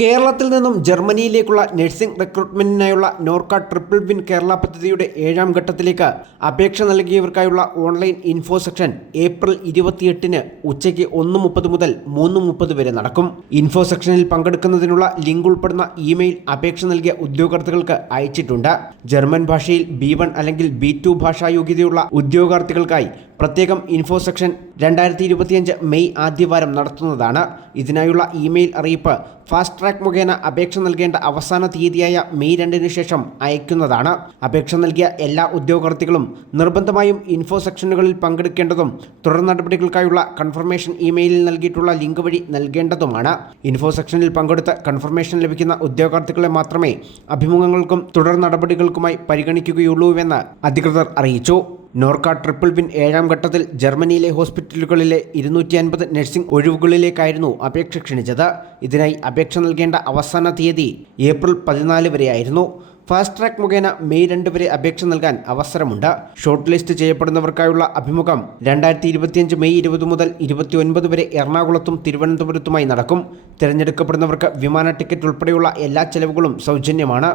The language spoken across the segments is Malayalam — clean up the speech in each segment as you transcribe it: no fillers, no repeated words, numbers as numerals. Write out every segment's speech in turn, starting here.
കേരളത്തിൽ നിന്നും ജർമ്മനിയിലേക്കുള്ള നഴ്സിംഗ് റിക്രൂട്ട്മെന്റിനായുള്ള നോർക്ക ട്രിപ്പിൾ വിൻ കേരള പദ്ധതിയുടെ 7ാം ഘട്ടത്തിലേക്ക് അപേക്ഷ നൽകിയവർക്കായുള്ള ഓൺലൈൻ ഇൻഫോ സെക്ഷൻ ഏപ്രിൽ 28-ന് ഉച്ചയ്ക്ക് 1:30 മുതൽ 3:30 വരെ നടക്കും. ഇൻഫോ സെക്ഷനിൽ പങ്കെടുക്കുന്നതിനുള്ള ലിങ്ക് ഉൾപ്പെടുന്ന ഇമെയിൽ അപേക്ഷ നൽകിയ ഉദ്യോഗാർത്ഥികൾക്ക് അയച്ചിട്ടുണ്ട്. ജർമ്മൻ ഭാഷയിൽ B1 അല്ലെങ്കിൽ B2 ഭാഷാ യോഗ്യതയുള്ള ഉദ്യോഗാർത്ഥികൾക്കായി പ്രത്യേകം ഇൻഫോ സെക്ഷൻ 2025 മെയ് ആദ്യവാരം നടത്തുന്നതാണ്. ഇതിനായുള്ള ഇമെയിൽ അറിയിപ്പ് ഫാസ്റ്റ് ട്രാക്ക് മുഖേന അപേക്ഷ നൽകേണ്ട അവസാന തീയതിയായ മെയ് 2-ന് ശേഷം അയക്കുന്നതാണ്. അപേക്ഷ നൽകിയ എല്ലാ ഉദ്യോഗാർത്ഥികളും നിർബന്ധമായും ഇൻഫോ സെക്ഷനുകളിൽ പങ്കെടുക്കേണ്ടതും തുടർ നടപടികൾക്കായുള്ള കൺഫർമേഷൻ ഇമെയിലിൽ നൽകിയിട്ടുള്ള ലിങ്ക് വഴി നൽകേണ്ടതുമാണ്. ഇൻഫോ സെക്ഷനിൽ പങ്കെടുത്ത് കൺഫർമേഷൻ ലഭിക്കുന്ന ഉദ്യോഗാർത്ഥികളെ മാത്രമേ അഭിമുഖങ്ങൾക്കും തുടർ നടപടികൾക്കുമായി പരിഗണിക്കുകയുള്ളൂവെന്ന് അധികൃതർ അറിയിച്ചു. നോർക്ക ട്രിപ്പിൾ വിൻ 7ാം ഘട്ടത്തിൽ ജർമ്മനിയിലെ ഹോസ്പിറ്റലുകളിലെ 250 നഴ്സിംഗ് ഒഴിവുകളിലേക്കായിരുന്നു അപേക്ഷ ക്ഷണിച്ചത്. ഇതിനായി അപേക്ഷ നൽകേണ്ട അവസാന തീയതി ഏപ്രിൽ 14 വരെയായിരുന്നു. ഫാസ്റ്റ് ട്രാക്ക് മുഖേന മെയ് 2 വരെ അപേക്ഷ നൽകാൻ അവസരമുണ്ട്. ഷോർട്ട് ലിസ്റ്റ് ചെയ്യപ്പെടുന്നവർക്കായുള്ള അഭിമുഖം 2025 മെയ് 20 മുതൽ 29 വരെ എറണാകുളത്തും തിരുവനന്തപുരത്തുമായി നടക്കും. തിരഞ്ഞെടുക്കപ്പെടുന്നവർക്ക് വിമാന ടിക്കറ്റ് ഉൾപ്പെടെയുള്ള എല്ലാ ചെലവുകളും സൗജന്യമാണ്.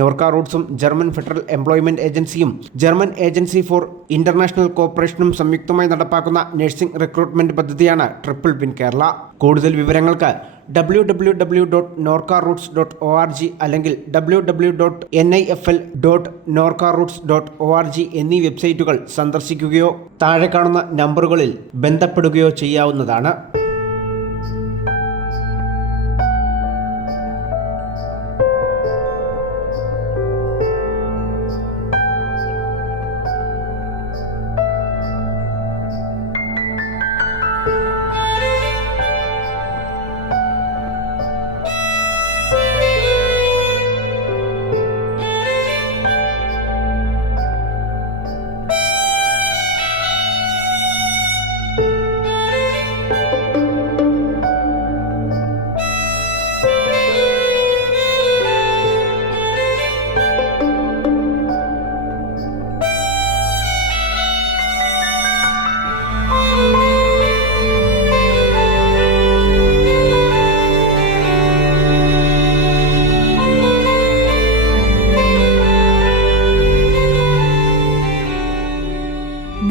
നോർക്ക റൂട്ട്സും ജർമ്മൻ ഫെഡറൽ എംപ്ലോയ്മെന്റ് ഏജൻസിയും ജർമ്മൻ ഏജൻസി ഫോർ ഇന്റർനാഷണൽ കോർപ്പറേഷനും സംയുക്തമായി നടപ്പാക്കുന്ന നഴ്സിംഗ് റിക്രൂട്ട്മെന്റ് പദ്ധതിയാണ് ട്രിപ്പിൾ വിൻ കേരള. കൂടുതൽ വിവരങ്ങൾക്ക് www.norcaroots.org അല്ലെങ്കിൽ www.nifl.norcaroots.org എന്നീ വെബ്സൈറ്റുകൾ സന്ദർശിക്കുകയോ താഴെ കാണുന്ന നമ്പറുകളിൽ ബന്ധപ്പെടുകയോ ചെയ്യാവുന്നതാണ്.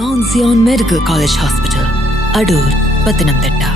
Mount Zion Medical College Hospital, Adur, Pathanamthitta.